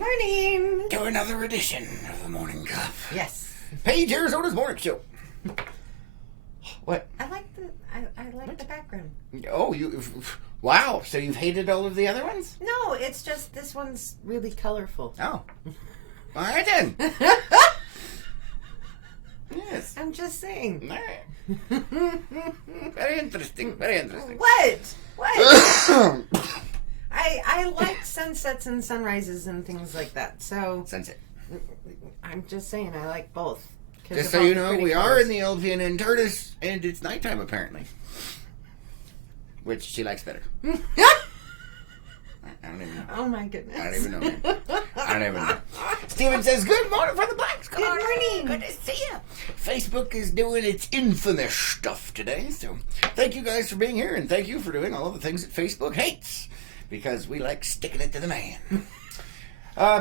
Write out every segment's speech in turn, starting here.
morning. To another edition of the Morning Cup. Yes. Paige, Arizona's morning show. What? I like the background. Oh, wow. So you've hated all of the other ones? No, it's just this one's really colorful. Oh. All right then. Yes. I'm just saying. All right. Very interesting. Very interesting. What? I like sunsets and sunrises and things like that. So Sunset. I'm just saying I like both. Just so you know, we are in the LVN Turtis, and it's nighttime apparently. Which she likes better. I don't even know. Oh my goodness. I don't even know. I don't even know. Steven says, good morning from the Blacks. Good morning. Good to see you. Facebook is doing its infamous stuff today. So thank you guys for being here, and thank you for doing all of the things that Facebook hates. Because we like sticking it to the man.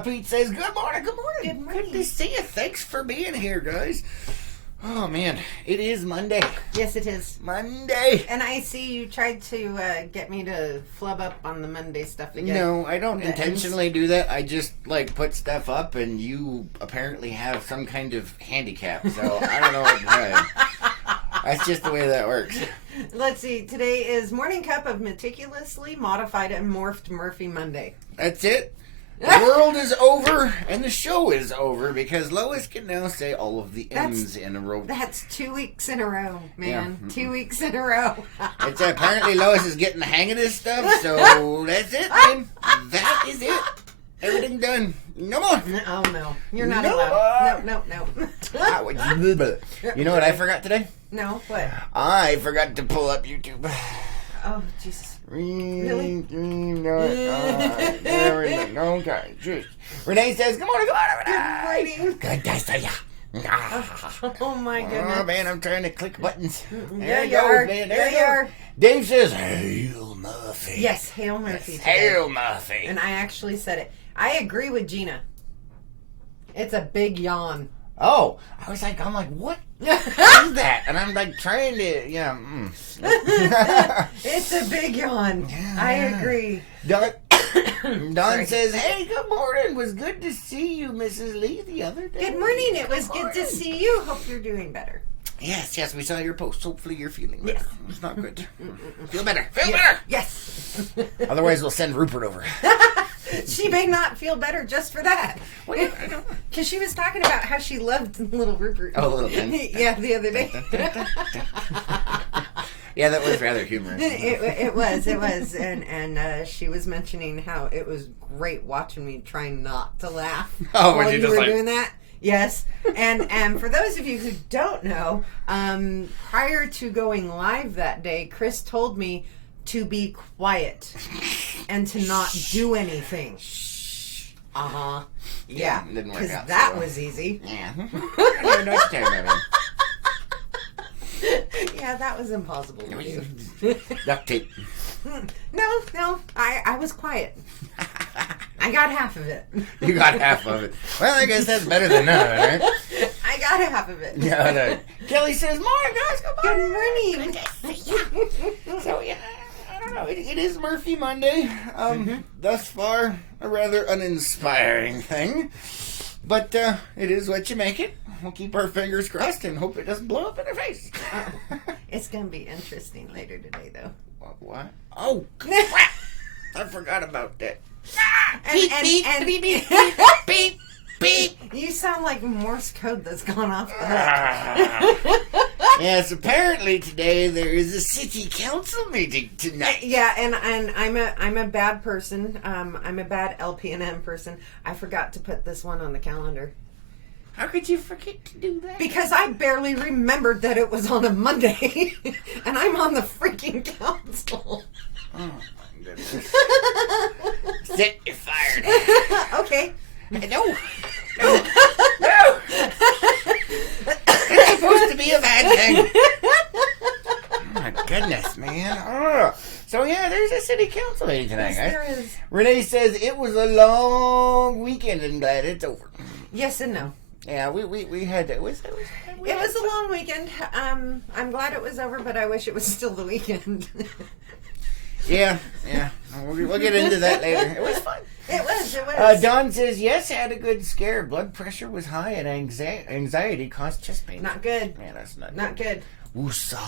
Pete says, good morning. Good morning. Good to see you. Thanks for being here, guys. Oh, man. It is Monday. Yes, it is. Monday. And I see you tried to get me to flub up on the Monday stuff again. No, I don't intentionally do that. I just, put stuff up, and you apparently have some kind of handicap. So, I don't know what to tell you. That's just the way that works. Let's see. Today is Morning Cup of Meticulously Modified and Morphed Murphy Monday. That's it. The world is over, and the show is over, because Lois can now say all of the M's in a row. That's 2 weeks in a row, man. Yeah. 2 weeks in a row. It's apparently Lois is getting the hang of this stuff, so that's it, man. That is it. Everything done. No more. Oh, no. You're not No allowed. more. No. You know what I forgot today? No? What? I forgot to pull up YouTube. Oh, Jesus. Really? Okay, just. Renee says, good morning, Renee. Good morning. Good day to you. Oh, my goodness. Oh, man, I'm trying to click buttons. There you are. Man. There you are. Dave says, Hail Murphy. Yes, Hail Murphy. Yes, Hail Murphy. And I actually said it. I agree with Gina. It's a big yawn. Oh, I'm like, what is that? And I'm trying to, It's a big yawn. Yeah. I agree. Don says, hey, good morning. Was good to see you, Mrs. Lee, the other day. Good morning. It was good to see you. Hope you're doing better. Yes, we saw your post. Hopefully you're feeling better. Yes. It's not good. Feel better. Feel better. Yes. Otherwise, we'll send Rupert over. She may not feel better just for that. Because she was talking about how she loved little Rupert. Oh, little Ben. Yeah, the other day. Yeah, that was rather humorous. It was. And she was mentioning how it was great watching me trying not to laugh while you were doing that. Yes. And for those of you who don't know, prior to going live that day, Chris told me to be quiet and to not do anything. Uh-huh. Yeah. Didn't work out. That was easy. Yeah. I don't know what to tell you. Yeah, that was impossible to do. Duct tape. No. I was quiet. I got half of it. You got half of it. Well, I guess that's better than none of it, right? I got half of it. Yeah, no. Kelly says, morning, guys. Good morning. So, yeah, I don't know. It is Murphy Monday. Thus far, a rather uninspiring thing. But it is what you make it. We'll keep our fingers crossed and hope it doesn't blow up in our face. It's going to be interesting later today, though. What? Oh, crap. I forgot about that. Beep, beep, beep, beep, beep, beep. You sound like Morse code that's gone off the hook. Yes, apparently today there is a city council meeting tonight. Yeah, and I'm a bad person. I'm a bad LPNM person. I forgot to put this one on the calendar. How could you forget to do that? Because I barely remembered that it was on a Monday, and I'm on the freaking council. Oh my goodness. Sit, you're fired. Okay. No. It's supposed to be a bad thing. Oh my goodness, man. Ugh. So yeah, there's a city council meeting tonight, guys. Yes, there is. Renee says it was a long weekend and glad it's over. Yes and no. Yeah, we had it was a long weekend. I'm glad it was over, but I wish it was still the weekend. Yeah. We'll get into that later. It was fun. It was. Don says, yes, I had a good scare. Blood pressure was high and anxiety caused chest pain. Not good. Man, that's not good. Woosah.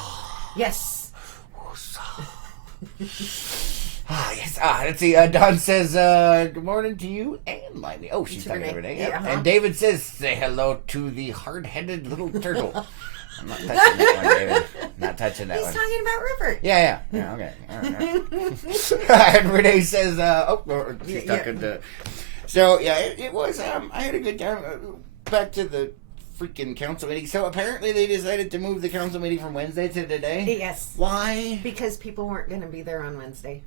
Yes. Woosah. Yes. Let's see. Don says, good morning to you and Limey. Oh, she's talking to Renee. Yep. And David says, say hello to the hard-headed little turtle. I'm not touching that one, David. Not touching that one. He's talking about Rupert. Yeah, okay. All right. And Renee says, she's talking to... So, yeah, it was, I had a good time. Back to the freaking council meeting. So, apparently they decided to move the council meeting from Wednesday to today? Yes. Why? Because people weren't going to be there on Wednesday.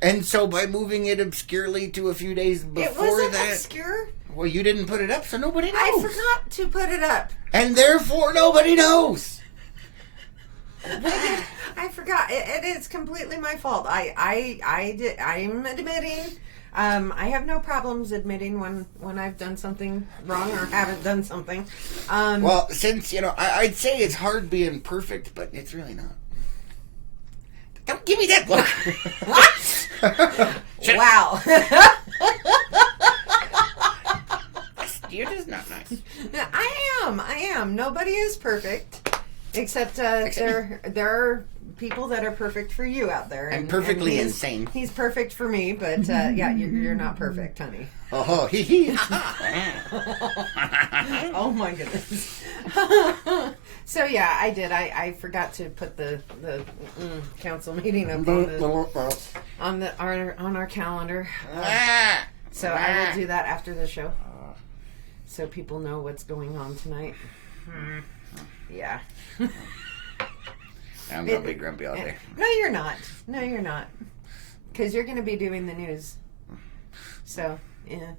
And so, by moving it obscurely to a few days before it wasn't that... obscure. Well, you didn't put it up, so nobody knows. I forgot to put it up. And therefore, nobody knows. I forgot. It is completely my fault. I'm admitting. I have no problems admitting when I've done something wrong or haven't done something. Well, since, I'd say it's hard being perfect, but it's really not. Don't give me that look. Wow. You're just not nice. I am. Nobody is perfect. Except there are people that are perfect for you out there. And perfectly insane. He's perfect for me, but yeah, you're not perfect, honey. Oh, hee hee. Oh my goodness. So yeah, I did. I forgot to put the council meeting up on our calendar. So I will do that after the show, so people know what's going on tonight. Yeah. I'm going to be grumpy all day. No, you're not. No, you're not. Because you're going to be doing the news. So, yeah.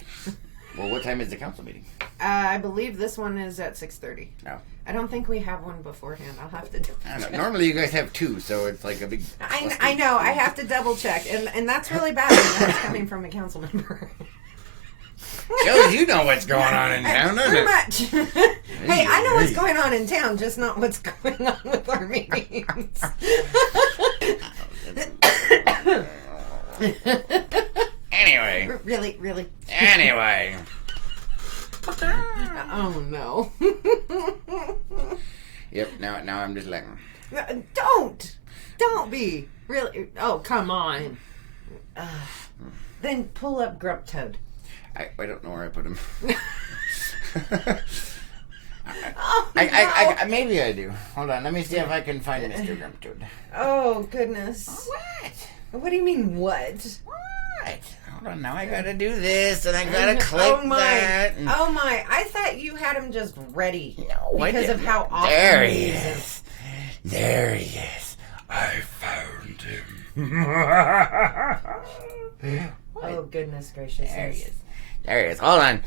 Well, what time is the council meeting? I believe this one is at 6:30. No. I don't think we have one beforehand. I'll have to double check. Normally you guys have two, so it's like a big... I know. I have to double check. And that's really bad when that's coming from a council member. Shows you know what's going on in town, doesn't it? Much. Hey, I know what's going on in town, just not what's going on with our meetings. Anyway. Really. Anyway. Oh, no. Yep, now I'm just like... Don't be. Really. Oh, come on. Then pull up Grump Toad. I don't know where I put him. Oh, no. Maybe I do. Hold on, let me see if I can find Mr. Grumptoad. Oh, goodness. What? What do you mean, what? What? Hold on, now I gotta do this, and I gotta click that. And... Oh my, I thought you had him just ready. No, because of how awesome there he is. There he is. I found him. Oh, goodness gracious. There he is. There he is. Hold on.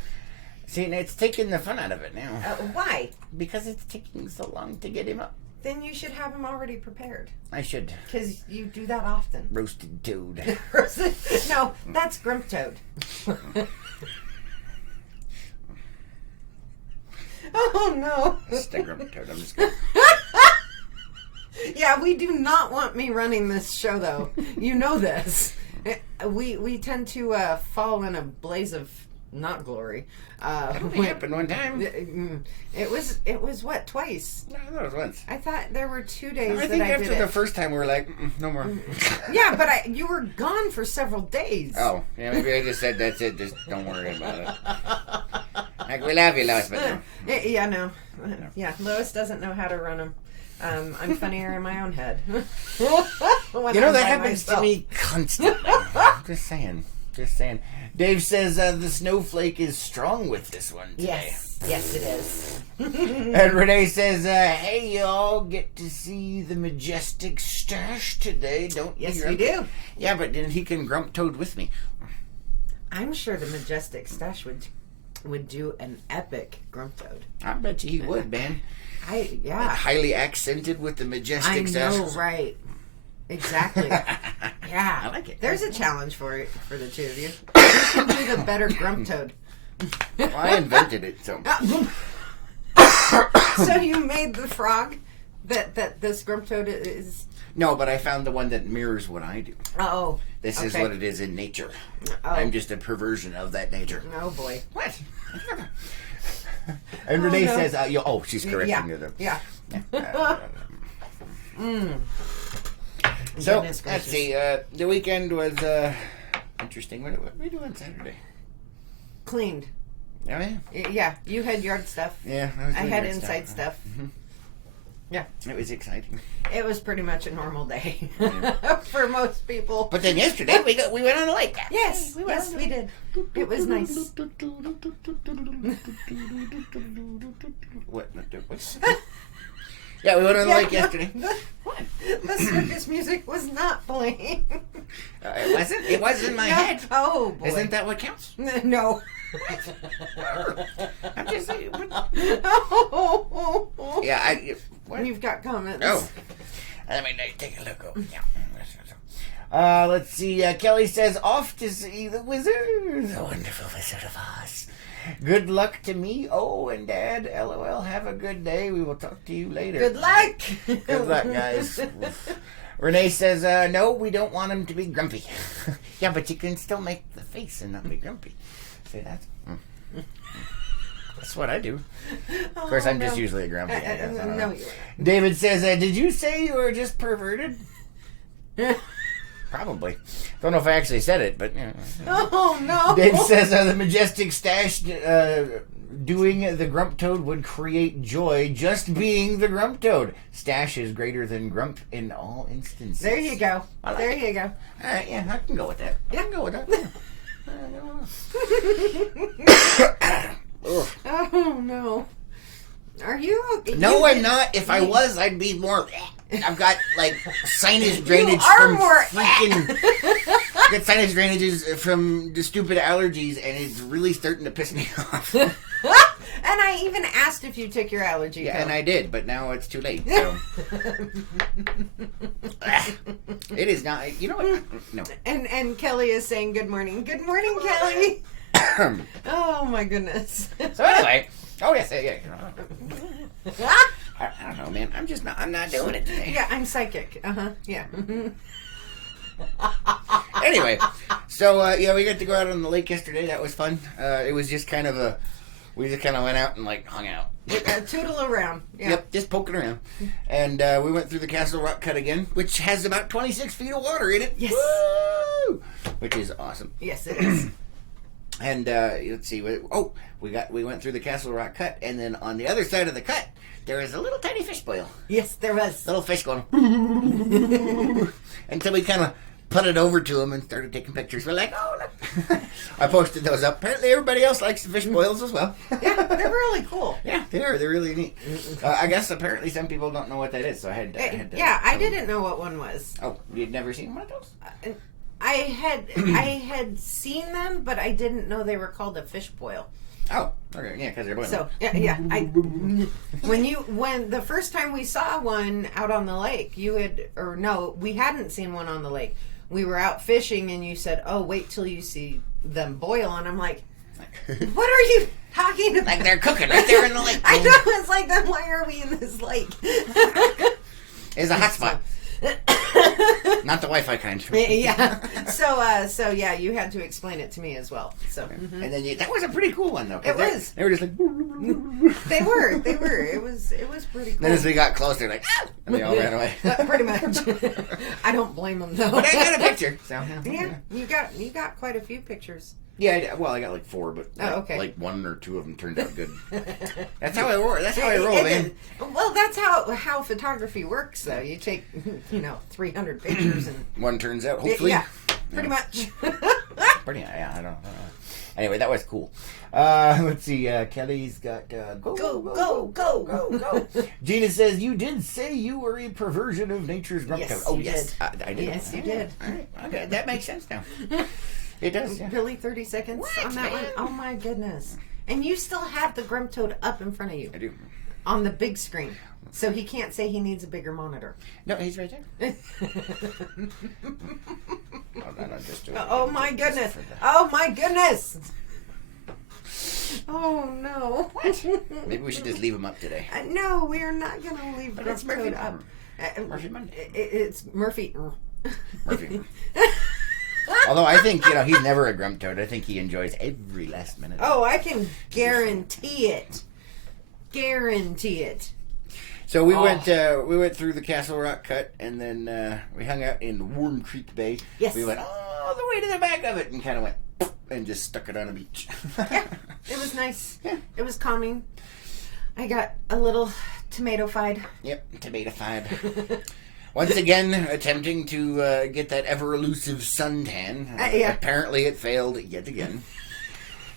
See, it's taking the fun out of it now. Why? Because it's taking so long to get him up. Then you should have him already prepared. I should. Because you do that often. Roasted toad. No, that's Grump Toad. Oh, no. It's the Grump Toad. I'm just kidding. Yeah, we do not want me running this show, though. You know this. We tend to fall in a blaze of not glory. It only happened one time. It was what, twice? No, I thought it was once. I thought there were 2 days. I think after the first time we were like, no more. Yeah, but you were gone for several days. Oh, yeah, maybe I just said that's it. Just don't worry about it. Like, we love you, Lois, but no. Yeah, no. Yeah, Lois doesn't know how to run them. I'm funnier in my own head. That happens to me constantly. Just saying. Dave says the snowflake is strong with this one today. Yes, it is. And Renee says, hey, y'all get to see the majestic stash today, don't you? Yes, we do. Yeah, but then he can Grump Toad with me. I'm sure the majestic stash would do an epic Grump Toad. I bet you he would, man. Yeah. Highly accented with the majestic stash. I know, right. Exactly. Yeah. I like it. There's a challenge for the two of you. You can do the better Grump Toad. Well, I invented it, so. So you made the frog that this Grump Toad is... No, but I found the one that mirrors what I do. Oh. This is what it is in nature. Oh. I'm just a perversion of that nature. Oh, boy. What? And Renee says, she's correcting yeah. it. Yeah. So, let's see. The weekend was interesting. What did we do on Saturday? Cleaned. Oh, yeah? Yeah, you had yard stuff. Yeah, I had inside stuff. Mm-hmm. Yeah. It was exciting. It was pretty much a normal day for most people. But then yesterday we went on a lake. Yes, we did. It was nice. What? Yeah, we went on the lake yesterday. What? The circus music was not playing. It wasn't. It was in my head. Oh, boy. Isn't that what counts? No. I'm just saying. Oh. Yeah, what? You've got comments. Oh. Let me take a look over. Yeah. Let's see. Kelly says, off to see the wizard. The wonderful Wizard of Oz. Good luck to me, and Dad. LOL. Have a good day. We will talk to you later. Good luck. Good luck, guys. Renee says, no, we don't want him to be grumpy. Yeah, but you can still make the face and not be grumpy. See that? That's what I do. Of course, I'm just usually a grumpy. No, you David says, did you say you were just perverted? Probably. Don't know if I actually said it, but... Oh, no. Dave says, the majestic stash doing the grump toad would create joy just being the grump toad. Stash is greater than grump in all instances. There you go. You go. Yeah, I can go with that. I can go with that. Oh, no. Are you okay? No, I'm not. If I was, I'd be more... I've got, sinus drainage from freaking... I've got sinus drainages from the stupid allergies, and it's really starting to piss me off. And I even asked if you took your allergy pill. And I did, but now it's too late. So. It is not... You know what? No. And Kelly is saying good morning. Good morning, Kelly. Oh, my goodness. So anyway... Oh, yes, yeah. I don't know, man. I'm not doing it today. Yeah, I'm psychic. Yeah. Anyway, so, we got to go out on the lake yesterday. That was fun. It was just kind of we just kind of went out and, hung out. Toodle around. Yeah. Yep, just poking around. And we went through the Castle Rock Cut again, which has about 26 feet of water in it. Yes. Woo! Which is awesome. Yes, it is. And let's see. We went through the Castle Rock Cut, and then on the other side of the cut, there was a little tiny fish boil. Yes, there was. Little fish going until we kind of put it over to him and started taking pictures. We're like, oh, look. I posted those up. Apparently, everybody else likes the fish boils as well. Yeah, they're really cool. Yeah, they are. They're really neat. I guess apparently some people don't know what that is, so I had to. Yeah, I didn't know what one was. Oh, you'd never seen one of those? I had seen them, but I didn't know they were called a fish boil. Oh, okay, yeah, because they're boiling. So yeah. When the first time we saw one out on the lake, we hadn't seen one on the lake. We were out fishing, and you said, "Oh, wait till you see them boil," and I'm like, "What are you talking about?" Like they're cooking right there in the lake. I know. It's like, then why are we in this lake? It's a hot spot. Not the Wi-Fi kind. Yeah. So yeah, you had to explain it to me as well. So. Mm-hmm. And then that was a pretty cool one though. It was. They were just like. They were. It was pretty cool. Then as we got closer, and they all ran away. Pretty much. I don't blame them though. But I got a picture. So. Yeah, you got quite a few pictures. Yeah, I got 4, but okay. 1 or 2 of them turned out good. That's how I roll. That's how I roll, man. Well, that's how photography works, though. You take 300 pictures and one turns out. Hopefully, yeah, pretty much. Yeah, I don't know. Anyway, that was cool. Let's see. Kelly's got go. Gina says you did say you were a perversion of nature's grump toad. Oh yes, I did. Yes, you did. All right, okay, that makes sense now. It does, yeah. Really, 30 seconds on that one? Oh, my goodness. And you still have the grump toad up in front of you. I do. On the big screen. So he can't say he needs a bigger monitor. No, he's right there. Oh, my goodness. Oh, my goodness. Oh, no. What? Maybe we should just leave him up today. No, we are not going to leave grump toad up. Murphy Monday. It's Murphy. Murphy. Although I think, he's never a grump toad. I think he enjoys every last minute. Oh, I can guarantee it. Guarantee it. So we went through the Castle Rock Cut, and then we hung out in Warm Creek Bay. Yes. We went all the way to the back of it and kind of went and just stuck it on a beach. Yeah, it was nice. Yeah. It was calming. I got a little tomato-fied. Yep, tomato-fied. Once again, attempting to get that ever-elusive suntan. Yeah. Apparently it failed yet again.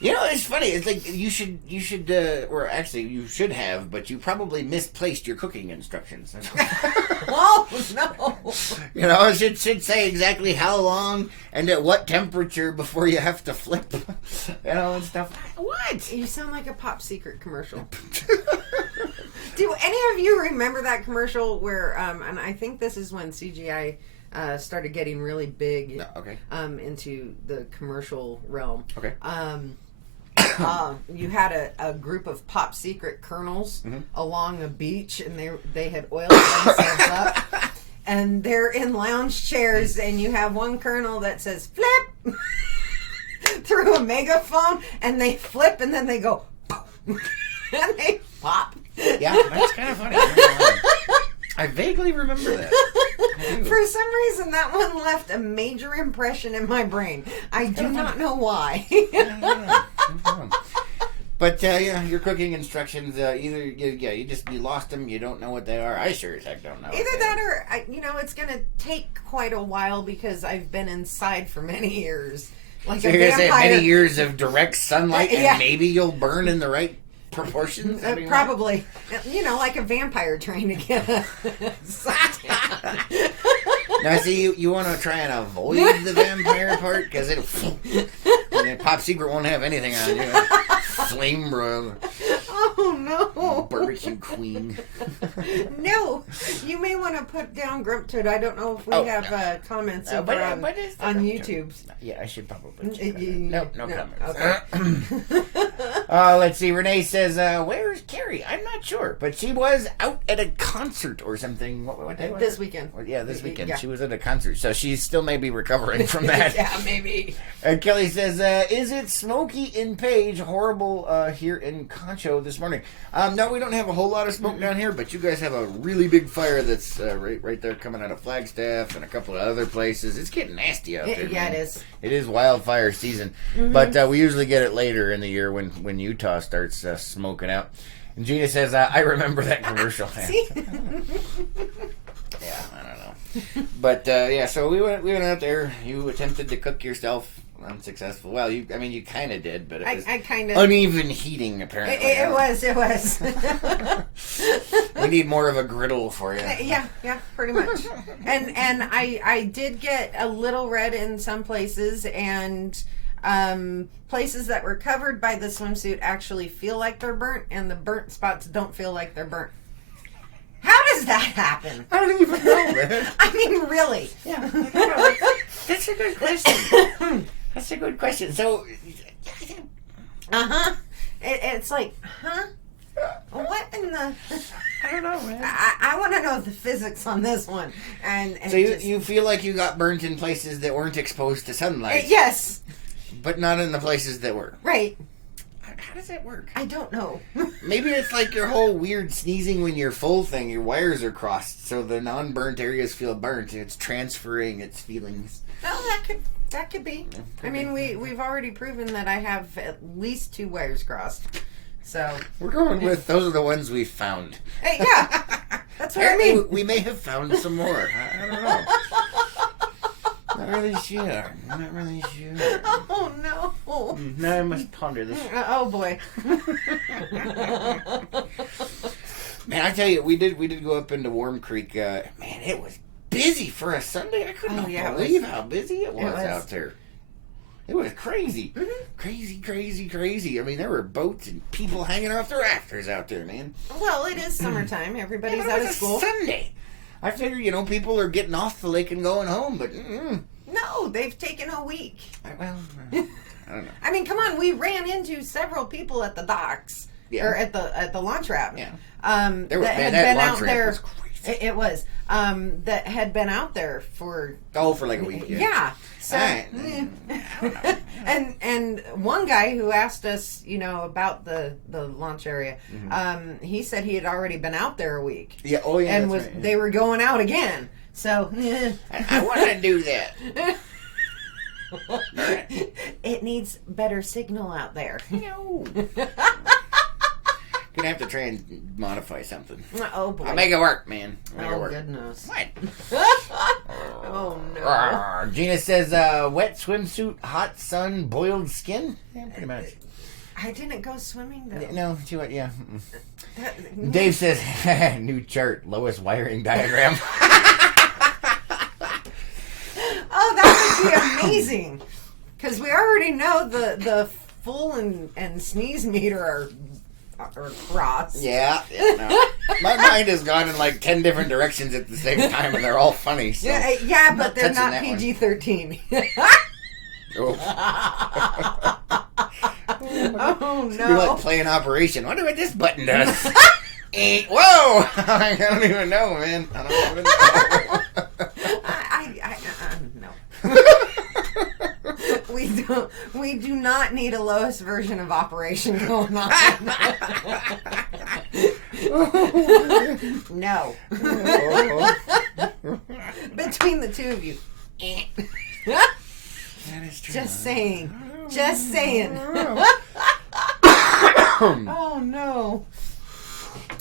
It's funny. It's like you should, or actually you should have, but you probably misplaced your cooking instructions. Oh, no. It should say exactly how long and at what temperature before you have to flip, and stuff. What? You sound like a Pop Secret commercial. Do any of you remember that commercial where, and I think this is when CGI started getting really big into the commercial realm. Okay. You had a group of Pop Secret colonels along a beach, and they had oiled themselves up, and they're in lounge chairs, and you have one colonel that says flip through a megaphone, and they flip, and then they go and they pop. Yeah, that's kind of funny. I vaguely remember that. For some reason, that one left a major impression in my brain. I do not know why. But your cooking instructions, either you lost them, you don't know what they are. I sure as heck don't know. Either that or it's going to take quite a while because I've been inside for many years. Like so you're going to say many years of direct sunlight, and maybe you'll burn in the right proportions? Probably. Like a vampire trying to get a suntan. Now, see, you want to try and avoid the vampire part? Because Pop Secret won't have anything on you. Flame broiler. Oh, no. Barbecue queen. No. You may want to put down Grump Toad. I don't know if we have comments on YouTube. Yeah, I should probably. No comments. Okay. Let's see. Renee says, where's Carrie? I'm not sure. But she was out at a concert or something. What day was this it? weekend. Yeah, this weekend. Yeah. She was at a concert. So she still may be recovering from that. Yeah, maybe. And Kelly says, is it smoky in Page? Horrible here in Concho this morning. No, we don't have a whole lot of smoke down here, but you guys have a really big fire that's right there coming out of Flagstaff and a couple of other places. It's getting nasty out there. Yeah, it is. It is wildfire season, but we usually get it later in the year when Utah starts smoking out. And Gina says, I remember that commercial. See? Yeah, I don't know. But so we went out there. You attempted to cook yourself. Unsuccessful. Well, you kind of did, but it was I kind of uneven heating. Apparently, it was. We need more of a griddle for you. Yeah, pretty much. And I did get a little red in some places, and places that were covered by the swimsuit actually feel like they're burnt, and the burnt spots don't feel like they're burnt. How does that happen? I don't even know, man. I mean, really? Yeah. That's a good question. That's a good question. So, it's like, what in the? I don't know, man. I want to know the physics on this one. And so you feel like you got burnt in places that weren't exposed to sunlight. Yes. But not in the places that were. Right. How does that work? I don't know. Maybe it's like your whole weird sneezing when you're full thing. Your wires are crossed, so the non-burnt areas feel burnt. It's transferring its feelings. Well, that could be. I mean, we've already proven that I have at least 2 wires crossed. So we're going with those are the ones we found. Yeah, that's what I mean. We may have found some more. I don't know. Not really sure. Oh no. Now I must ponder this. Oh boy. Man, I tell you, we did go up into Warm Creek. Man, it was busy for a Sunday. I couldn't believe how busy it was out there. It was crazy. Crazy. I mean, there were boats and people hanging off the rafters out there, man. Well, it is summertime. Everybody's out of school. Sunday. I figure, people are getting off the lake and going home, but no, they've taken a week. Well, I don't know. I mean, come on, we ran into several people at the docks or at the launch ramp. Yeah, that had been out there It was. That had been out there for... Oh, for like a week. Yeah. So, and one guy who asked us, about the launch area, he said he had already been out there a week. Yeah. Oh, yeah. And they were going out again. So I want to do that. It needs better signal out there. No. Gonna have to try and modify something. Oh boy. I'll make it work, man. Goodness. What? Oh no. Gina says, wet swimsuit, hot sun, boiled skin. Yeah, pretty much. I didn't go swimming though. No, she went. Yeah. Dave says, new chart, lowest wiring diagram. Oh, that would be amazing. Because we already know the full and sneeze meter are cross. Yeah. No. My mind has gone in like 10 different directions at the same time, and they're all funny. So yeah, but they're not PG-13. Oh. Oh no! We're like playing Operation. Wonder what this button does. Whoa! I don't even know, man. I don't even know. No. We do not need a lowest version of Operation going on. No. Between the two of you. That is true. Just saying. Oh no.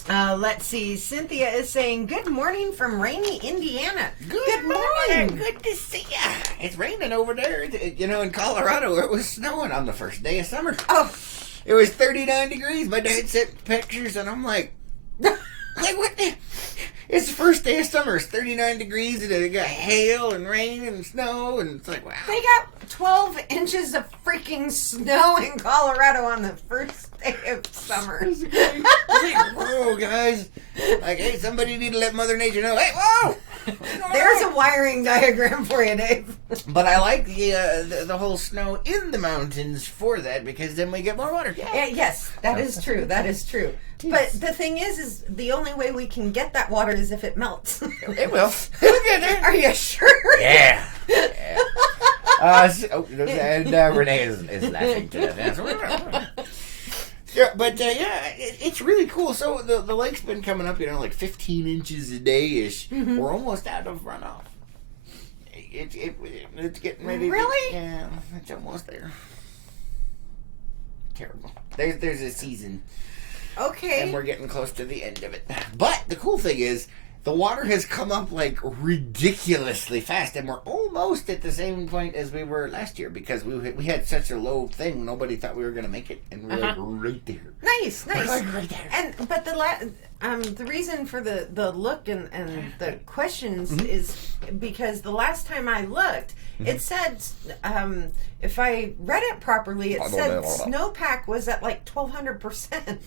Let's see. Cynthia is saying, good morning from rainy Indiana. Good morning. Good to see ya. It's raining over there. In Colorado, it was snowing on the first day of summer. Oh. It was 39 degrees. My dad sent pictures, and I'm like, what the? It's the first day of summer. It's 39 degrees, and they got hail and rain and snow, and it's like, wow. They got 12 inches of freaking snow in Colorado on the first day of summer. Whoa, guys. Like, hey, somebody need to let Mother Nature know. Hey, whoa! There's a wiring diagram for you, Dave. But I like the whole snow in the mountains for that, because then we get more water. Yeah, yes, that is true. That is true. But the thing is the only way we can get that water is if it melts. It will. It'll get there. Are you sure? Yeah. And Renee is laughing to death. Yeah, but it's really cool. So the lake's been coming up, like 15 inches a day-ish. Mm-hmm. We're almost out of runoff. It's getting ready. Really? Yeah, it's almost there. Terrible. There's a season. Okay. And we're getting close to the end of it. But the cool thing is, the water has come up like ridiculously fast, and we're almost at the same point as we were last year, because we had such a low thing, nobody thought we were going to make it, and we're like right there. Nice. We're like right there. But the reason for the look and the questions is because the last time I looked, it said, if I read it properly, it said snowpack was at like 1,200%.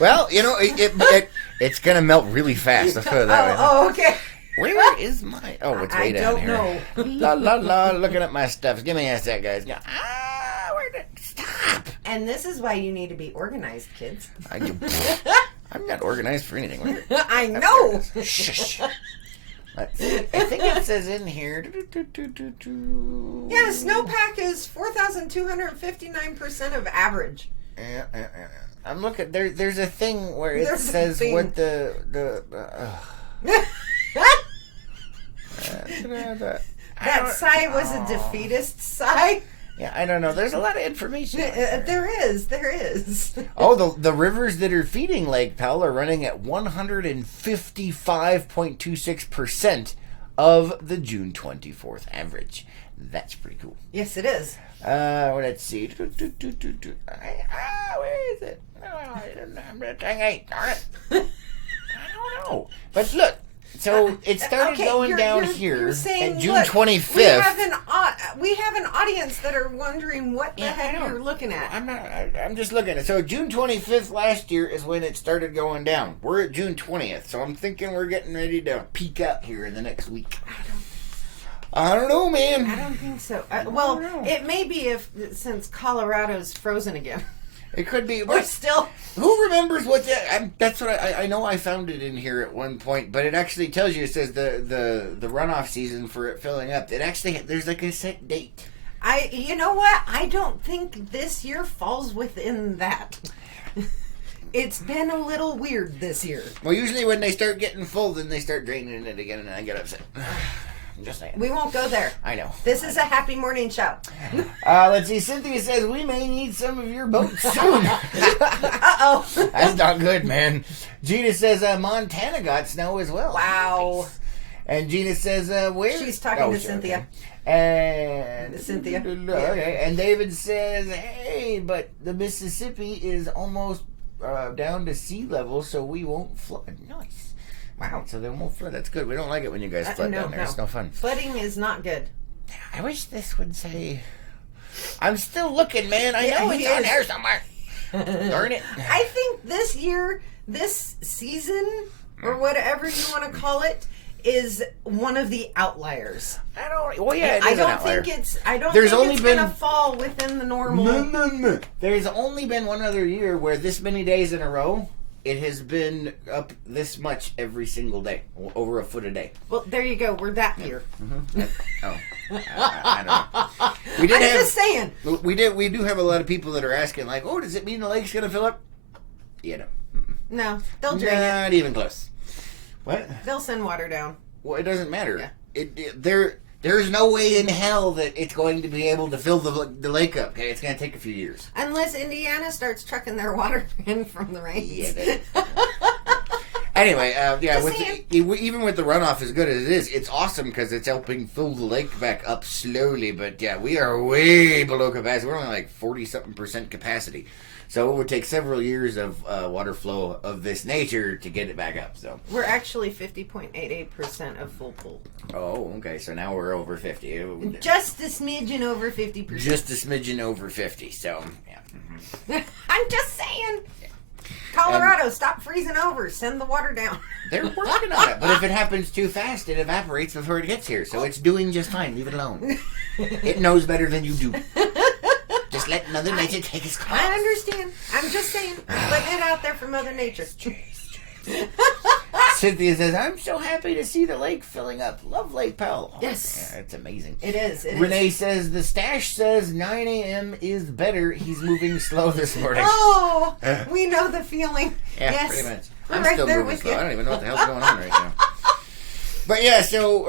Well, it's going to melt really fast. Let's put it that way. Oh, okay. Where is my... Oh, it's way down here. I don't know. La, la, la, looking at my stuff. Give me a sec, guys. Where did... Stop. And this is why you need to be organized, kids. I'm not organized for anything. I know. Shush. Let's see. I think it says in here. Yeah, snowpack is 4,259% of average. Yeah. I'm looking. There's a thing where it says what the that sigh was a defeatist sigh. Yeah, I don't know. There's a lot of information. There is. Oh, the rivers that are feeding Lake Powell are running at 155.26% of the June 24th average. That's pretty cool. Yes, it is. Let's see. Where is it? Dang it. Darn it. I don't know. But look. So it started going down here saying, at June 25th. We have an audience that are wondering what the heck you're looking at. I'm just looking at it. So June 25th last year is when it started going down. We're at June 20th, so I'm thinking we're getting ready to peak out here in the next week. I don't know, man. I don't think so. It may be since Colorado's frozen again. It could be. We're still Who remembers what that? That's what I know. I found it in here at one point, but it actually tells you. It says the runoff season for it filling up. It actually there's like a set date. You know what? I don't think this year falls within that. It's been a little weird this year. Well, usually when they start getting full, then they start draining it again, and I get upset. I'm just saying. We won't go there. I know. This is a happy morning show. Let's see. Cynthia says, we may need some of your boats soon. Uh-oh. That's not good, man. Gina says, Montana got snow as well. Wow. Nice. And Gina says, where? She's talking to Cynthia. Okay. And Cynthia. Okay. And David says, hey, but the Mississippi is almost down to sea level, so we won't flood. Nice. Wow. So they won't flood. That's good. We don't like it when you guys flood down there. It's no fun. Flooding is not good. I wish this would say, I'm still looking, man. I know it's on there somewhere. Darn it. I think this year, this season, or whatever you want to call it, is one of the outliers. I don't think it's gonna fall within the normal. No. There's only been one other year where this many days in a row it has been up this much every single day, over a foot a day. Well, there you go. We're that year. Mm-hmm. I don't know. Just saying. We do have a lot of people that are asking, like, oh, does it mean the lake's gonna fill up? Yeah, no. No, they'll drain it. Not even close. What? They'll send water down. Well, it doesn't matter. Yeah. There's no way in hell that it's going to be able to fill the lake up. Okay, it's going to take a few years. Unless Indiana starts trucking their water in from the rains. Yeah. Anyway, even with the runoff as good as it is, it's awesome because it's helping fill the lake back up slowly. But yeah, we are way below capacity. We're only like 40-something% capacity. So it would take several years of water flow of this nature to get it back up. So we're actually 50.88% of full pool. Oh, okay. So now we're over 50. Just a smidgen over 50%. Just a smidgen over 50. So yeah. Mm-hmm. I'm just saying. Yeah. Colorado, stop freezing over. Send the water down. They're working on it, but if it happens too fast, it evaporates before it gets here. So it's doing just fine. Leave it alone. It knows better than you do. Just let Mother Nature take his course. I understand. I'm just saying. Putting it out there for Mother Nature. Cynthia says, I'm so happy to see the lake filling up. Love Lake Powell. Oh, yes. Yeah, it's amazing. It is. Renee says, the stash says 9 a.m. is better. He's moving slow this morning. Oh, we know the feeling. Yeah, yes. pretty much. I'm right still there moving with slow. You. I don't even know what the hell's going on right now. But yeah, so,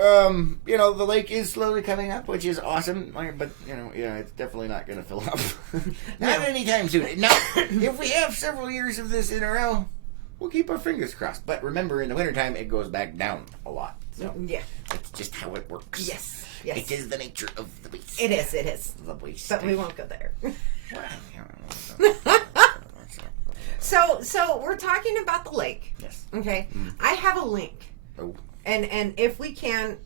the lake is slowly coming up, which is awesome. But, it's definitely not going to fill up. Not anytime soon. Now, if we have several years of this in a row, we'll keep our fingers crossed. But remember, in the wintertime, it goes back down a lot. So yeah. That's just how it works. Yes. It is the nature of the beast. It is. The beast. But we won't go there. So we're talking about the lake. Yes. Okay. I have a link. Oh. And if we can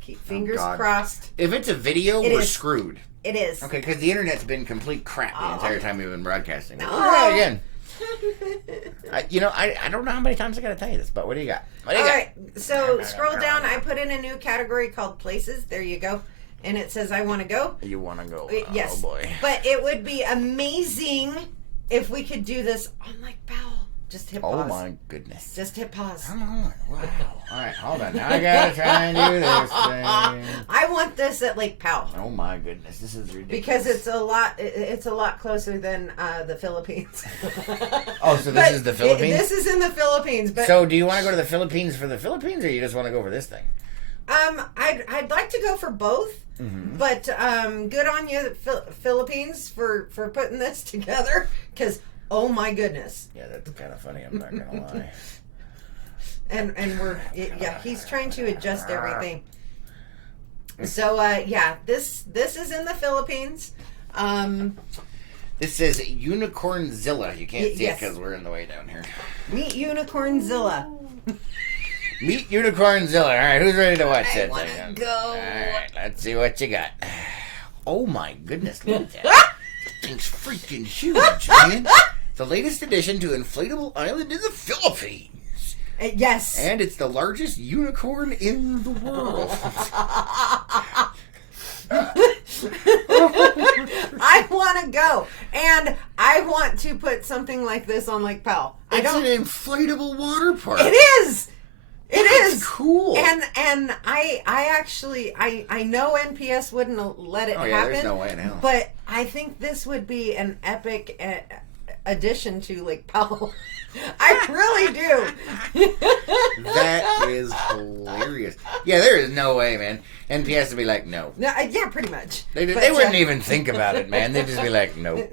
keep fingers crossed. If it's a video, we're screwed. It is. Okay, because the internet's been complete crap the entire time we've been broadcasting. No. We'll try it again. I don't know how many times I got to tell you this, but what do you got? All right. So scroll down. I put in a new category called places. There you go. And it says I want to go. You want to go? Yes. Oh boy. But it would be amazing if we could do this on Lake Powell. Just hit pause. Oh my goodness. Just hit pause. Come on. Wow. All right, hold on. Now I gotta try and do this thing. I want this at Lake Powell. Oh my goodness, this is ridiculous. Because it's a lot closer than the Philippines. Oh, so this is the Philippines? This is in the Philippines. But so do you want to go to the Philippines for the Philippines, or you just want to go for this thing? I'd like to go for both. Mm-hmm. But good on you, Philippines, for putting this together. Because oh my goodness. Yeah, that's kind of funny. I'm not gonna lie. And he's trying to adjust everything. So this is in the Philippines. This says Unicornzilla. You can't see it because we're in the way down here. Meet Unicornzilla. Meet Unicornzilla. All right, who's ready to watch that thing? I wanna go. All right, let's see what you got. Oh my goodness, look at that. That thing's freaking huge, man. The latest addition to Inflatable Island in the Philippines. Yes. And it's the largest unicorn in the world. I want to go, and I want to put something like this on Lake Powell. It's an inflatable water park. It is. That's cool. And I actually know NPS wouldn't let it happen. There's no way in hell. But I think this would be an epic addition to Lake Powell. I really do. That is hilarious. Yeah, there is no way, man. NPS would be like, no. Yeah, pretty much. They wouldn't even think about it, man. They'd just be like, no.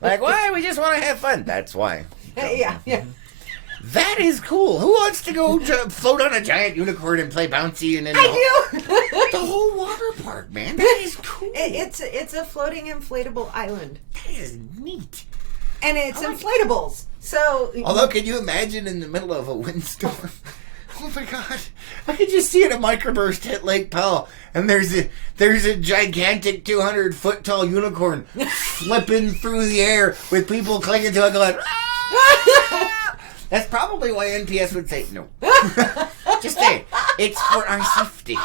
Like, why? We just want to have fun. That's why. Yeah. That is cool. Who wants to go float on a giant unicorn and play bouncy and then I do. the whole water park, man? That is cool. It's a floating inflatable island. That is neat. And it's inflatables. So although, can you imagine in the middle of a windstorm? Oh my God! I could just see it a microburst hit Lake Powell, and there's a gigantic 200-foot tall unicorn flipping through the air with people clinging to it, going. Ah! That's probably why NPS would say no. Just say it's for our safety.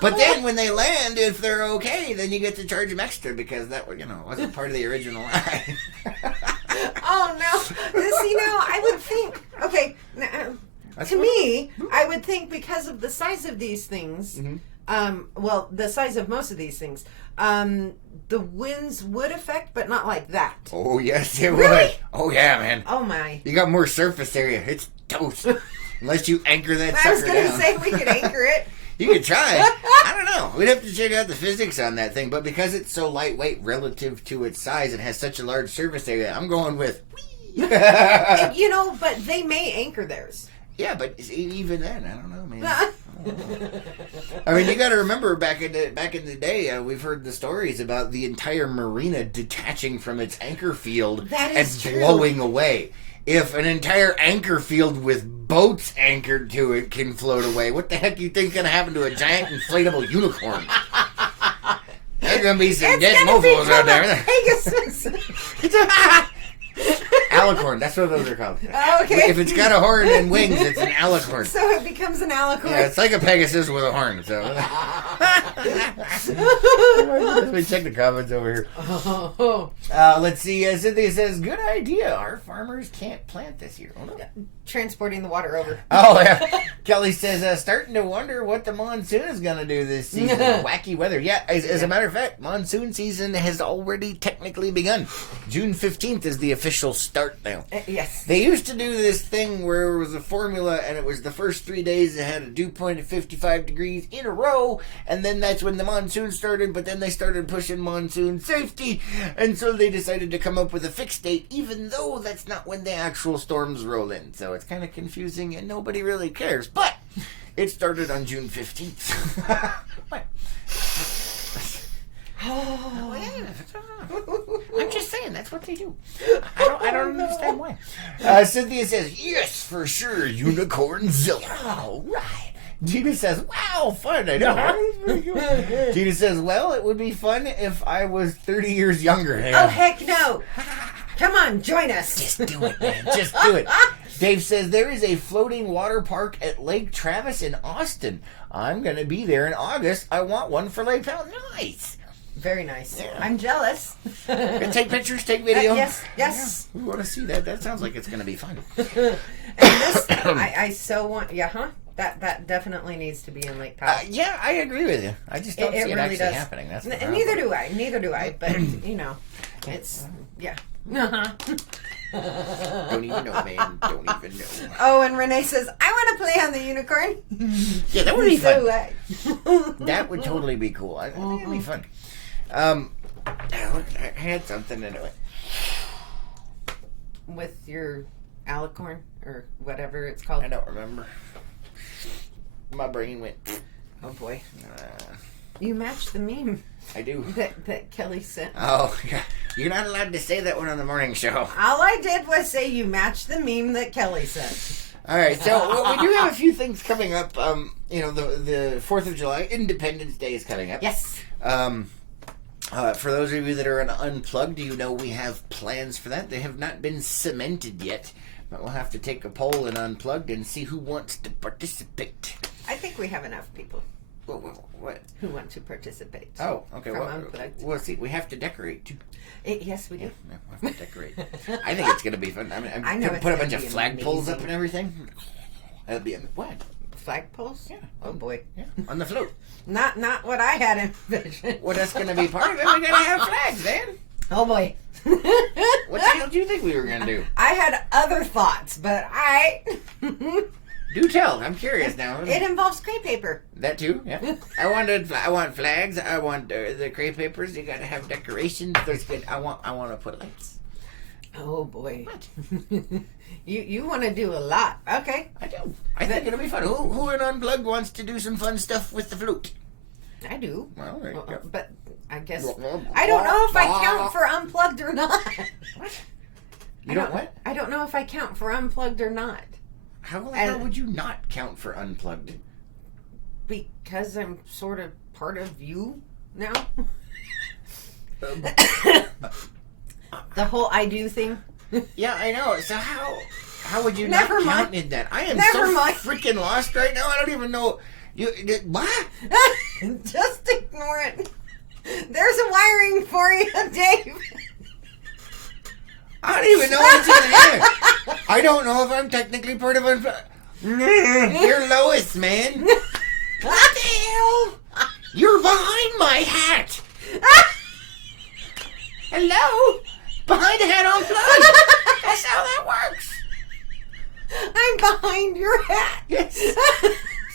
But then when they land, if they're okay, then you get to charge them extra because that wasn't part of the original ride. Oh no! I would think. Okay, to me, I would think because of the size of these things. Mm-hmm. The size of most of these things. The winds would affect, but not like that. Oh yes, it really? would. Oh yeah, man. Oh my! You got more surface area. It's toast. Unless you anchor that sucker I was going to down. say we could anchor it. You could try. I don't know. We'd have to check out the physics on that thing. But because it's so lightweight relative to its size and has such a large surface area, I'm going with. But they may anchor theirs. Yeah, but even then, I don't know, man. I mean, you got to remember back in the day, we've heard the stories about the entire marina detaching from its anchor field and blowing away. If an entire anchor field with boats anchored to it can float away, what the heck do you think's going to happen to a giant inflatable unicorn? There's going to be some dead mofos out there. Pegasus. Alicorn, that's what those are called. Oh, okay. If it's got a horn and wings, it's an alicorn. So it becomes an alicorn. Yeah, it's like a Pegasus with a horn. So let me check the comments over here. Let's see. Cynthia says, "Good idea. Our farmers can't plant this year." Oh, no. Transporting the water over. Oh yeah. Kelly says, "Starting to wonder what the monsoon is going to do this season. Wacky weather." Yeah. As a matter of fact, monsoon season has already technically begun. June 15th is the official start now. Yes. They used to do this thing where it was a formula, and it was the first 3 days that had a dew point of 55 degrees in a row, and then that's when the monsoon started. But then they started pushing monsoon safety, and so they decided to come up with a fixed date, even though that's not when the actual storms roll in. So it's kind of confusing, and nobody really cares. But it started on June 15th. Oh, yeah. I'm just saying, that's what they do. I don't understand why. Cynthia says, "Yes, for sure, Unicornzilla." All right. Gina says, "Wow, fun." I know. Right? Gina says, "Well, it would be fun if I was 30 years younger." Oh, heck no. Come on, join us. Just do it, man. Just do it. Dave says, "There is a floating water park at Lake Travis in Austin. I'm going to be there in August. I want one for Lake Powell." Nice. Very nice. Yeah. I'm jealous. Take pictures, take video. Yes. Yeah, we want to see that. That sounds like it's going to be fun. And this, I so want. Yeah, huh? That definitely needs to be in Lake Powell. Yeah, I agree with you. I just don't see it really actually does. happening. That's Neither do I. But it's yeah. Don't even know, man. Don't even know. Oh, and Renee says, "I want to play on the unicorn." Yeah, that would be fun. So, That would totally be cool. I think it'd be fun. I had something into it. With your alicorn or whatever it's called. I don't remember. My brain went. Oh boy. You matched the meme. I do. That Kelly sent. Oh, yeah. You're not allowed to say that one on the morning show. All I did was say you matched the meme that Kelly sent. All right, so we do have a few things coming up. The 4th of July, Independence Day is coming up. Yes. For those of you that are on Unplugged, we have plans for that. They have not been cemented yet, but we'll have to take a poll in Unplugged and see who wants to participate. I think we have enough people. What? Who want to participate? Oh, okay. Well, see, we have to decorate too. Yes, we do. Yeah, we have to decorate. I think it's gonna be fun. I'm gonna put a bunch of flagpoles up and everything. That'll be what? Flagpoles? Yeah. Oh boy. Yeah. On the float. Not what I had envisioned. Well, that's gonna be part of it. We gotta have flags, man. Oh boy. What the hell do you think we were gonna do? I had other thoughts, but Do tell. I'm curious now. It involves crepe paper. That too. Yeah. I want flags. I want the crepe papers. You gotta have decorations. I want to put lights. Oh boy. What? You want to do a lot. Okay. I do. I think it'll be fun. Who in Unplugged wants to do some fun stuff with the flute? I do. Well, there you go. But I guess I don't know if I count for Unplugged or not. What? You don't what? I don't know if I count for Unplugged or not. How the hell would you not count for Unplugged? Because I'm sort of part of you now. The whole I do thing. Yeah, I know. So how would you Never not mind. count in that? I am Never so mind. freaking lost right now. I don't even know. What? Just ignore it. There's a wiring for you, Dave. I don't even know what's in there. I don't know if I'm technically part of Unplugged. You're Lois, man. What the hell? You're behind my hat. Hello? Behind the hat Unplugged. That's how that works. I'm behind your hat. Yes.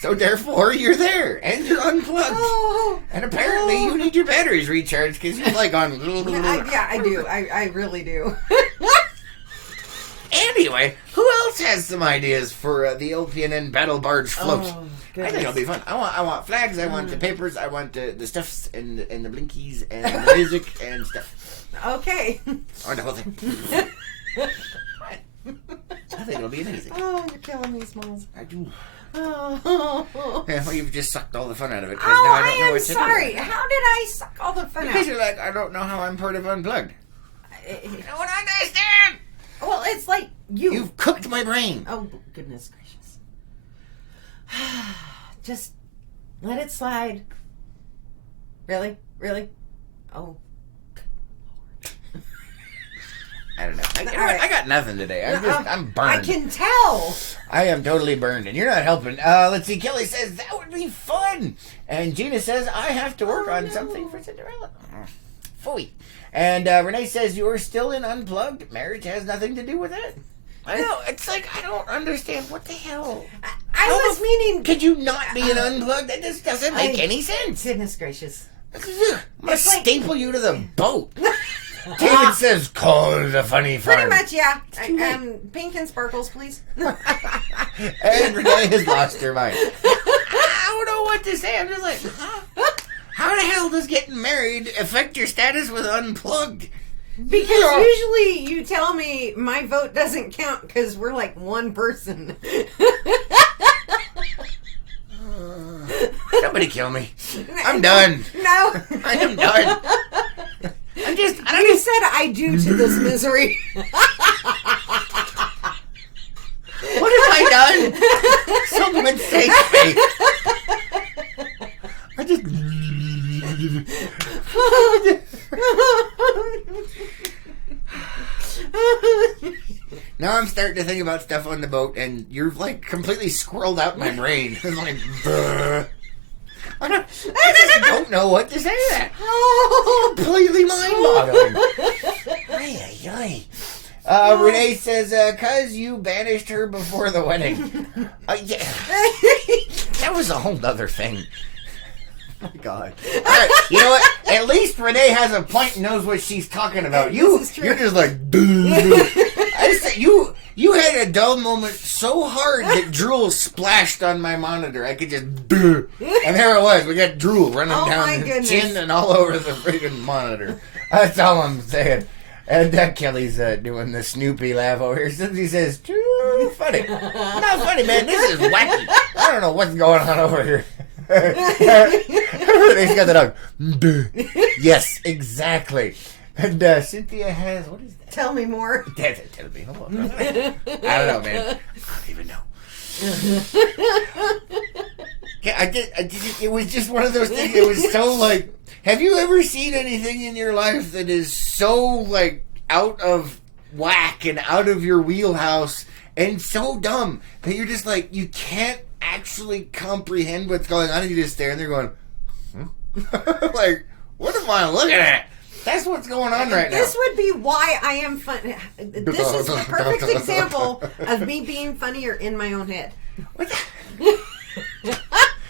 So therefore, you're there, and you're unplugged. Oh, and apparently, you need your batteries recharged because you're like on. Yeah, I do. I really do. Anyway, who else has some ideas for the LPNN Battle Barge float? Oh, I think it'll be fun. I want flags. I want the papers. I want the stuffs and the blinkies and the music and stuff. Okay. I want the whole thing. I think it'll be amazing. Oh, you're killing me, Smalls. I do. Oh. Yeah, well, you've just sucked all the fun out of it. Oh, now I don't know am what to sorry. do. How did I suck all the fun Because out? you're like, I don't know how I'm part of Unplugged. I don't understand. Well, it's like you. You've cooked my brain. Oh, goodness gracious. Just let it slide. Really? Really? Oh. I don't know. I got nothing today. I'm burned. I can tell. I am totally burned, and you're not helping. Let's see. Kelly says that would be fun, and Gina says I have to work on something for Cinderella. Phooey. And Renee says you're still in Unplugged. Marriage has nothing to do with it. I know. It's like I don't understand what the hell. I was meaning. Could you not be in Unplugged? That just doesn't make any sense. Goodness gracious. I'm gonna staple you to the boat. David says, call it a funny farm. Pretty much, yeah. Pink and sparkles, please. And Renee has lost her mind. I don't know what to say. I'm just like, huh? How the hell does getting married affect your status with Unplugged? Because usually you tell me my vote doesn't count because we're like one person. Somebody kill me. I'm done. No. I am done. You said I do to this misery. What have I done? Someone save me. I just. Now I'm starting to think about stuff on the boat, and you're like completely squirreled out in my brain. It's like, I just don't know what to say to that. Oh. Completely mind-boggling. Renee says, cuz you banished her before the wedding. Yeah. That was a whole other thing. Oh my God. All right, you know what? At least Renee has a point and knows what she's talking about. You're just like, I just, you had a dull moment so hard that drool splashed on my monitor. I could just, and there it was. We got drool running down the chin and all over the freaking monitor. That's all I'm saying. And Kelly's doing the Snoopy laugh over here. He says, too funny. Not funny, man. This is wacky. I don't know what's going on over here. Everything's got the dog. Yes, exactly. And Cynthia has, what is that? Tell me more. Tell me. Hold on. I don't know, man. I don't even know. Yeah, I did. It was just one of those things. It was so like. Have you ever seen anything in your life that is so like out of whack and out of your wheelhouse and so dumb that you're just like you can't actually comprehend what's going on, and you just stare and they're going, like, what am I looking at? That's what's going on right now. This would be why I am funny. This is the perfect example of me being funnier in my own head. What the?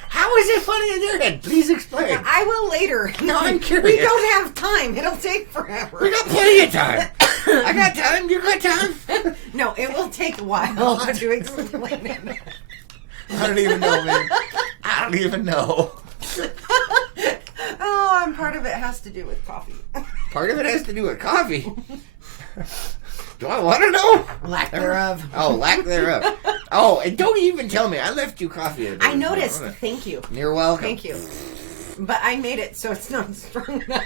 How is it funny in your head? Please explain. I will later. No, I'm curious. We don't have time. It'll take forever. We got plenty of time. I got time. You got time? No, it will take a while to explain it. I don't even know, man. I don't even know. Oh, and part of it has to do with coffee. Part of it has to do with coffee? Do I want to know? Lack thereof. Oh, lack thereof. Oh, and don't even tell me. I left you coffee today. I noticed. Thank you. You're welcome. Thank you. But I made it so it's not strong enough.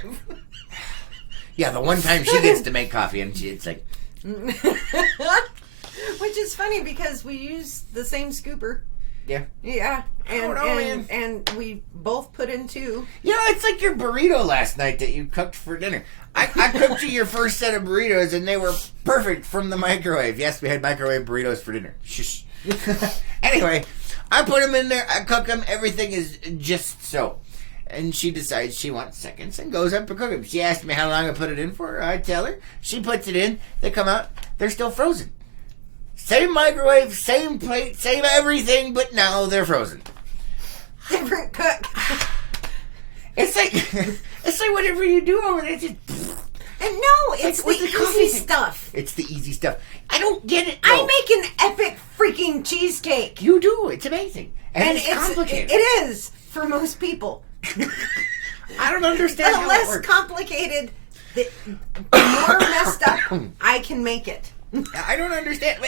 Yeah, the one time she gets to make coffee and it's like... Which is funny because we use the same scooper. Yeah. Yeah. Man. And we both put in 2. You know, it's like your burrito last night that you cooked for dinner. I cooked you your first set of burritos, and they were perfect from the microwave. Yes, we had microwave burritos for dinner. Shush. Anyway, I put them in there. I cook them. Everything is just so. And she decides she wants seconds and goes up to cook them. She asked me how long I put it in for. I tell her. She puts it in. They come out. They're still frozen. Same microwave, same plate, same everything, but now they're frozen. Different cook. It's like whatever you do over there, it's just... And no, it's like the easy stuff. It's the easy stuff. I don't get it, though. I make an epic freaking cheesecake. You do. It's amazing. And it's complicated. It is, for most people. I don't understand how it works. The less complicated, the more messed up I can make it. I don't understand.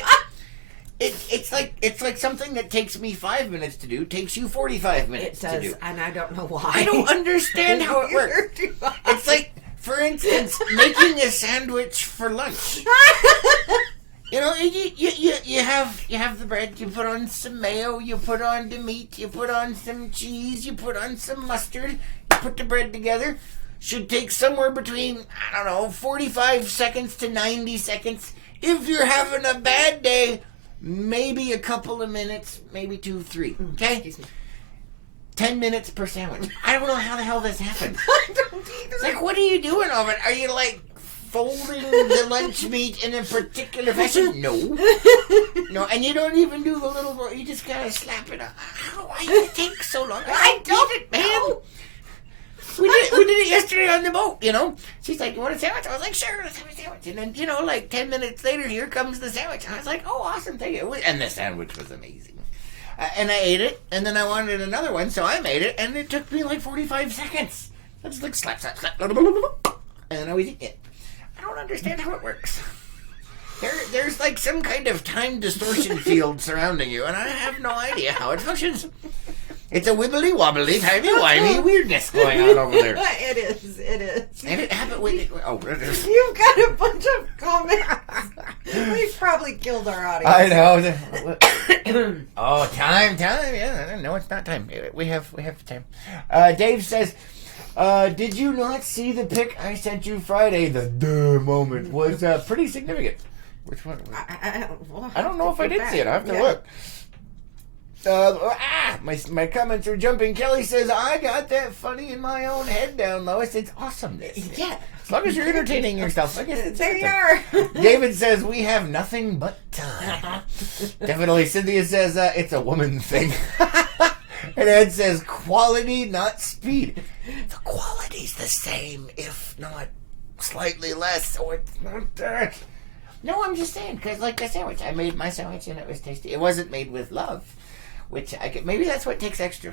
It's like something that takes me 5 minutes to do takes you 45 minutes to do. It does, and I don't know why. I don't understand how it works. It's like, for instance, making a sandwich for lunch. You know, you have the bread. You put on some mayo. You put on the meat. You put on some cheese. You put on some mustard. You put the bread together. Should take somewhere between 45 seconds to 90 seconds. If you're having a bad day, maybe a couple of minutes, maybe 2, 3. Okay? Excuse me. 10 minutes per sandwich. I don't know how the hell this happens. I don't either. It's like, what are you doing over it? Are you like folding the lunch meat in a particular fashion? No. No, and you don't even do the little, you just gotta slap it up. Why does it take so long? I don't get it, man. Know. We did it yesterday on the boat, you know. She's like, you want a sandwich? I was like, sure, let's have a sandwich. And then, like 10 minutes later, here comes the sandwich. And I was like, oh, awesome, thank you. And the sandwich was amazing. And I ate it, and then I wanted another one, so I made it, and it took me like 45 seconds. I just like slap, slap, slap, blah, blah, blah, blah, and I was eating it. I don't understand how it works. There's like some kind of time distortion field surrounding you, and I have no idea how it functions. It's a wibbly wobbly, timey wimey weirdness going on over there. It is. And it happened with it. Oh, you've got a bunch of comments. We've probably killed our audience. I know. Oh, time. Yeah, no, it's not time. We have time. Dave says, did you not see the pic I sent you Friday? The duh moment was pretty significant. Which one? I don't know if I did see it. I have to look. My comments are jumping. Kelly says, I got that funny in my own head down, Lois. It's awesomeness. Yeah. As long as you're entertaining yourself. I guess it's there you are. David says, we have nothing but time. Definitely. Cynthia says, it's a woman thing. And Ed says, quality, not speed. The quality's the same, if not slightly less, so it's not that. No, I'm just saying, because like the sandwich, I made my sandwich and it was tasty. It wasn't made with love. Which maybe that's what takes extra.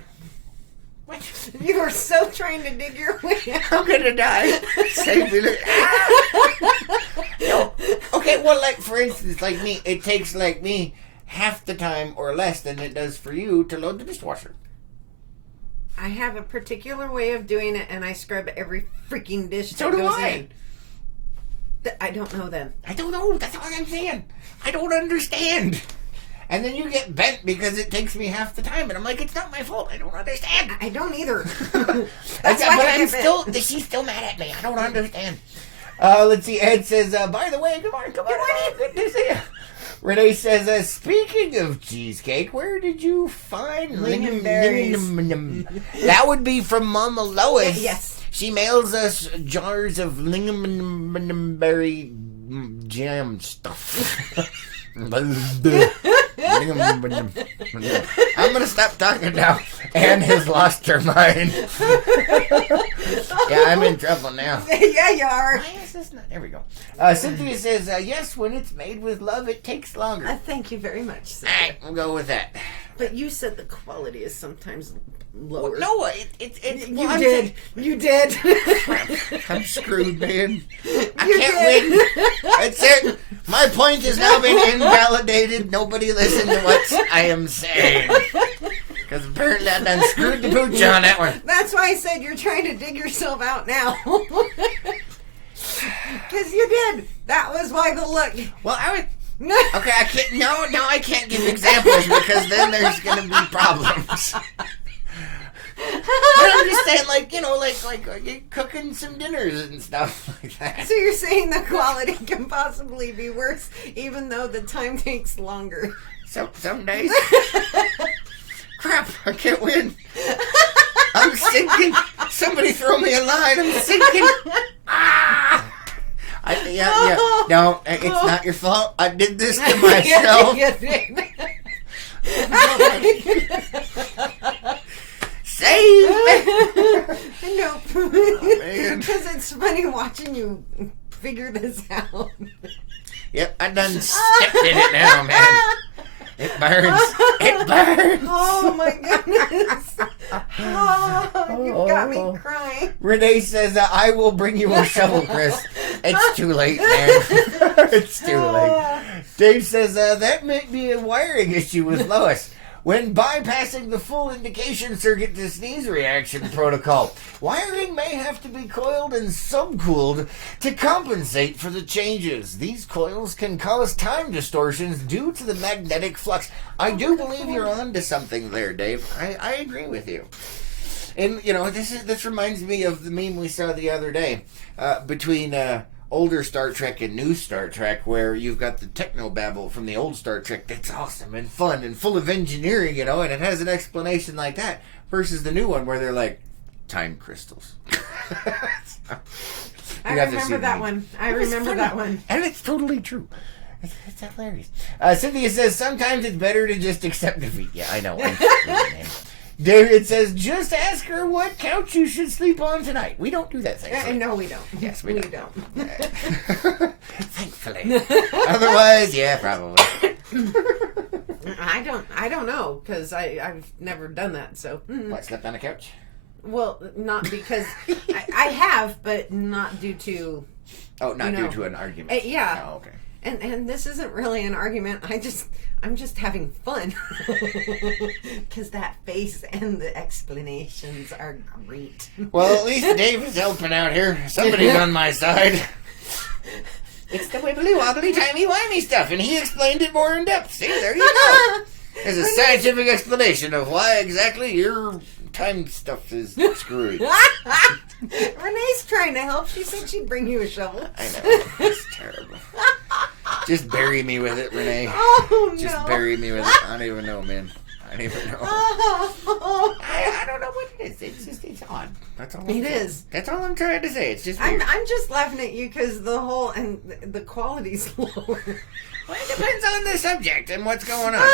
What? You are so trying to dig your way out. I'm gonna die. Save me. No. Okay, well, like for instance, like me, it takes like me half the time or less than it does for you to load the dishwasher. I have a particular way of doing it, and I scrub every freaking dish so that do goes I. in. I don't know then. I don't know. That's all I'm saying. I don't understand. And then you get bent because it takes me half the time. And I'm like, it's not my fault. I don't understand. I don't either. She's still mad at me. I don't understand. Let's see. Ed says, by the way, good morning. Good to see you. Renee says, speaking of cheesecake, where did you find lingonberries? That would be from Mama Lois. Yes. She mails us jars of lingonberry jam stuff. I'm gonna stop talking now. Anne has lost her mind. Yeah, I'm in trouble now. Yeah, you are. Why is this not? There we go. Cynthia says, yes, when it's made with love, it takes longer. Thank you very much, Cynthia. All right, we'll go with that. But you said the quality is sometimes lower. Well, no, You did. I'm screwed, man. I can't win. That's it. My point has now been invalidated. Nobody listen to what I am saying. Because apparently I done screwed the pooch on that one. That's why I said you're trying to dig yourself out now. Because you did. That was why the look. Well, okay, I can't. No, I can't give examples because then there's going to be problems. But I'm just saying, like you're cooking some dinners and stuff like that. So you're saying the quality can possibly be worse, even though the time takes longer. So some days. Crap! I can't win. I'm sinking. Somebody throw me a line. I'm sinking. Ah! Yeah. No, it's not your fault. I did this to myself. Save me! Nope. Oh, because it's funny watching you figure this out. Yep, I done stepped in it now, man. It burns. It burns. Oh my goodness. Oh, you've got me crying. Renee says, I will bring you a shovel, Chris. It's too late, man. It's too late. Dave says, that may be a wiring issue with Lois. When bypassing the full indication circuit to sneeze reaction protocol, wiring may have to be coiled and subcooled to compensate for the changes. These coils can cause time distortions due to the magnetic flux. I do believe you're onto something there, Dave. I agree with you. And, this reminds me of the meme we saw the other day between older Star Trek and new Star Trek, where you've got the technobabble from the old Star Trek that's awesome and fun and full of engineering, and it has an explanation like that, versus the new one where they're like, time crystals. I remember that one. And it's totally true. It's hilarious. Cynthia says, sometimes it's better to just accept defeat. Yeah, I know. David says, just ask her what couch you should sleep on tonight. We don't do that thing. No, we don't. Yes, we don't. Thankfully. Otherwise, yeah, probably. I don't know, because I've never done that, so. What, slept on a couch? Well, not because I have, but not due to. Oh, not due to an argument. Yeah. Oh, okay. And this isn't really an argument. I'm just having fun. Because that face and the explanations are great. Well, at least Dave is helping out here. Somebody's on my side. It's the wibbly wobbly timey wimey stuff, and he explained it more in depth. See, there you go. There's a scientific explanation of why exactly your time stuff is screwy. Renee's trying to help. She said she'd bring you a shovel. I know. It's terrible. Just bury me with it, Renee. Oh, no. Just bury me with it. I don't even know, man. I don't even know. I don't know what it is. It's odd. That's all. That's all I'm trying to say. It's just weird. I'm just laughing at you because the quality's lower. Well, it depends on the subject and what's going on.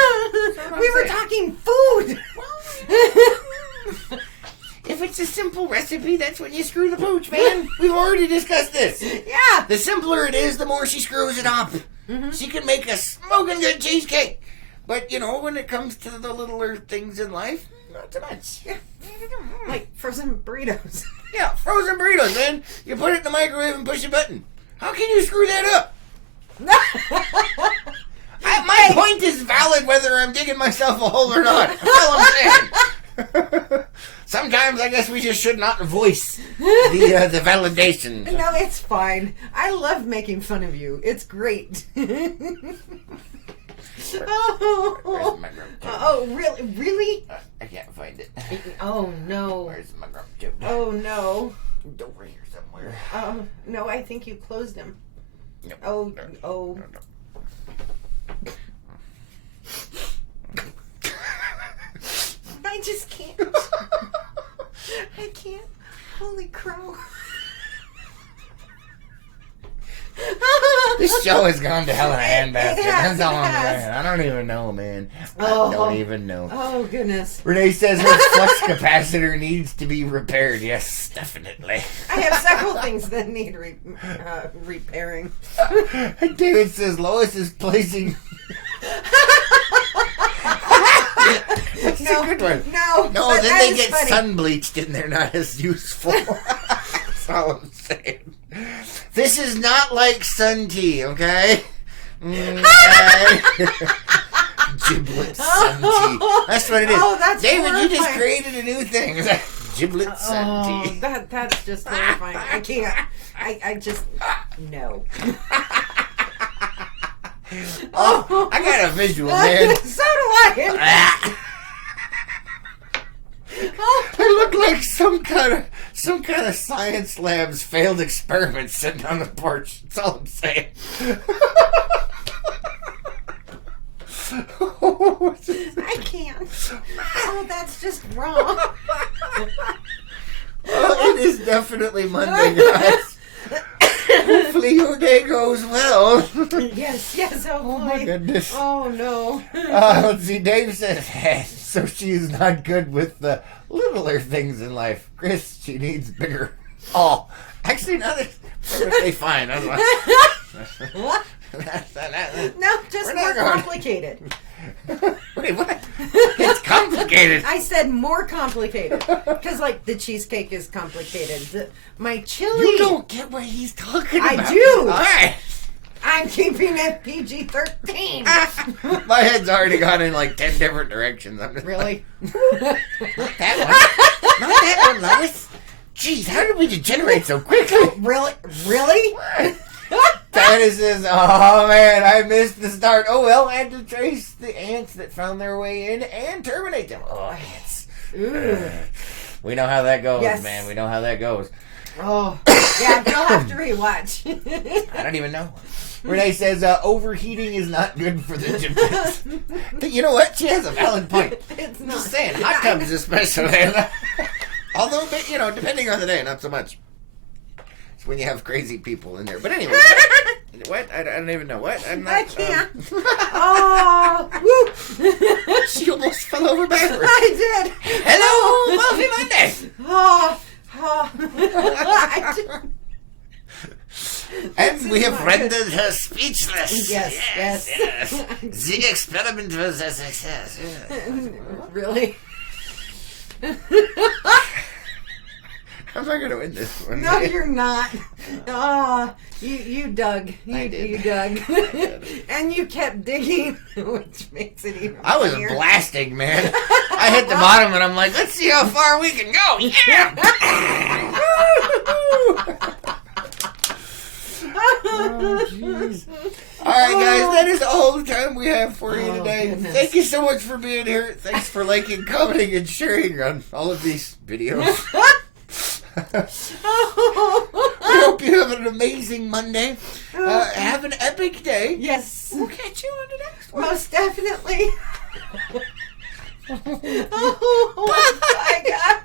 We were talking food. If it's a simple recipe, that's when you screw the pooch, man. We've already discussed this. Yeah. The simpler it is, the more she screws it up. Mm-hmm. She can make a smoking good cheesecake. But, when it comes to the littler things in life, not so much. Yeah. Like frozen burritos. Yeah, frozen burritos, man. You put it in the microwave and push a button. How can you screw that up? My point is valid whether I'm digging myself a hole or not. That's all I'm saying. Sometimes I guess we just should not voice the validation. No, it's fine. I love making fun of you. It's great. Where's my grub tube? Oh, really? Really? I can't find it. Oh, no. Where's my grub tube? Oh, no. Over here somewhere. Oh, no, I think you closed him. No, Oh, no, oh. no. I just can't. I can't. Holy crow. This show has gone to hell in a handbasket. That's all I'm has. saying. I don't even know, man. Oh. I don't even know. Oh, goodness. Renee says her flux capacitor needs to be repaired. Yes, definitely. I have several things that need repairing. David says Lois is placing... That's No, a good one. no, No, but then that they is get funny. sun bleached and they're not as useful. That's all I'm saying. This is not like sun tea, okay? Okay. Giblet sun tea. That's what it is. Oh, that's David, you just horrifying. created a new thing. Giblet sun tea. That's just horrifying. I can't. I just no. Oh, I got a visual, man. So do I. I look like some kind of science lab's failed experiment sitting on the porch. That's all I'm saying. I can't. Oh, that's just wrong. Oh, it is definitely Monday, guys. Hopefully your day goes well. Yes. Oh, Oh my goodness. Oh no. Let's see. Dave says, hey, so she's not good with the littler things in life. Chris, she needs bigger. Oh, actually, now that's perfectly fine. I'm like, What? No, just We're more not going- complicated. Wait, what? It's complicated. I said more complicated because, like, the cheesecake is complicated. My chili. You don't get what he's talking about. I do. All right. I'm keeping it PG-13. My head's already gone in like 10 different directions. I'm just Really? Not that one. Not that one, Lois. Jeez, how did we degenerate so quickly? Really? Titus says, oh man, I missed the start. Oh well, I had to trace the ants that found their way in and terminate them. Oh, ants. Ooh. We know how that goes, Yes. man. We know how that goes. Oh. Yeah, you'll have to rewatch. I don't even know. Renee says, overheating is not good for the gymnast. You know what? She has a valid point. It's I'm not. just saying, hot tubs especially. Although, depending on the day, not so much. It's when you have crazy people in there. But anyway, what? I don't even know. What? I'm not. I can't. Oh, woo. She almost fell over backwards. I did. Hello, Muffy Monday. Oh. I did. And we have not rendered her speechless. Yes. The experiment was a success. Really? I'm not going to win this one. No, you're not. Oh, you dug. I did. You dug. And you kept digging, which makes it even I was funnier. blasting, man. I hit the bottom and I'm like, let's see how far we can go. Yeah. Oh, jeez. All right, guys, that is all the time we have for you today. Goodness. Thank you so much for being here. Thanks for liking, commenting, and sharing on all of these videos. I hope you have an amazing Monday. Have an epic day. Yes. We'll catch you on the next one. Most definitely. Oh my God.